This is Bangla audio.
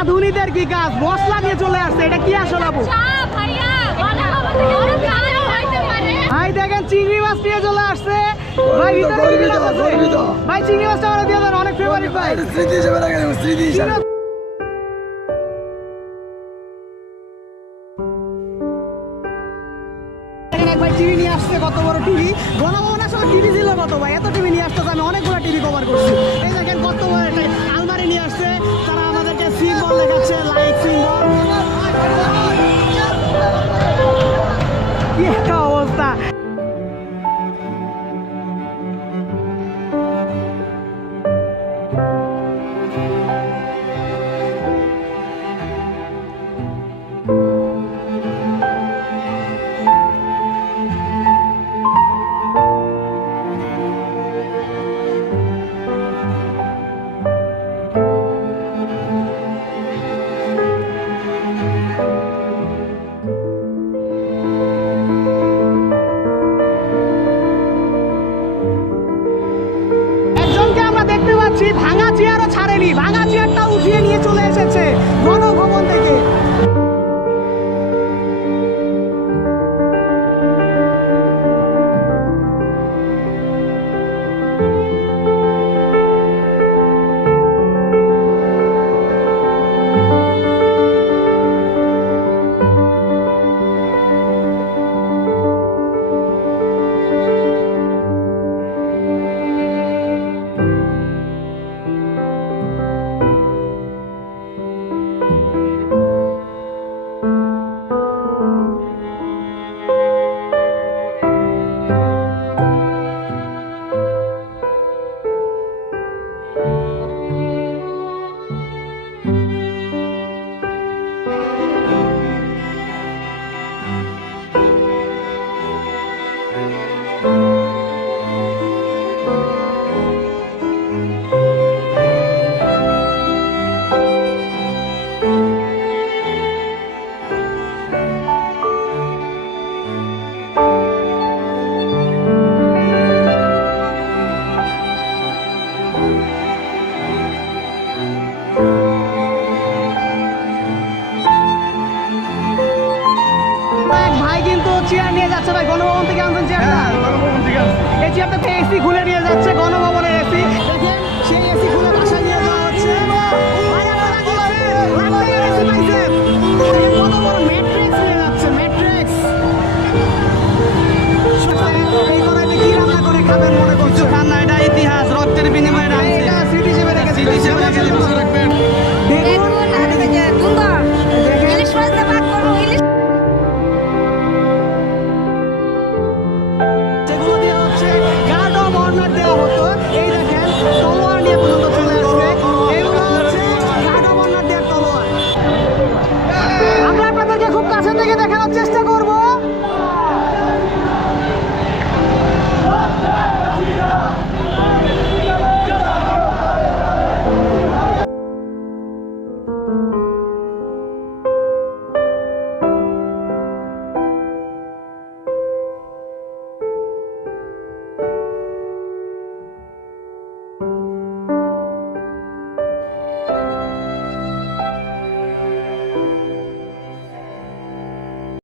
রাধুনিদের কি কাজ মশলা নিয়ে চলে আসছে। এটা কি আসলে আপু? ভাই দেখেন চিংড়ি মাছ নিয়ে চলে আসছে। ভাই ভিতরে চিংড়ি মাছটা আমরা দিয়ে দেন অনেক ফেভারিট ভাই। স্মৃতি হিসেবে স্মৃতি হিসেবে। ভাই টিভি নিয়ে আসছে কত বড় টিভি গণভবন আসলে টিভি ছিল কত ভাই? এত টিভি নিয়ে আসতেছে আমি অনেকগুলো টিভি কভার করছি। এই দেখেন কত বড় একটা $18. Yeah. 李凡他居然 যাচ্ছে ভাই গণভবন থেকে আনছেন চেয়ারটা হ্যাঁ, এই চেয়ারটা এসি খুলে নিয়ে যাচ্ছে গণভবনের এসি সেই এসি নিয়ে যাওয়া হচ্ছে। কত বড় এই কি মনে করছ রান্না এটা ইতিহাস রক্তের বিনিময়ে রান্না স্মৃতি হিসেবে রেখেছি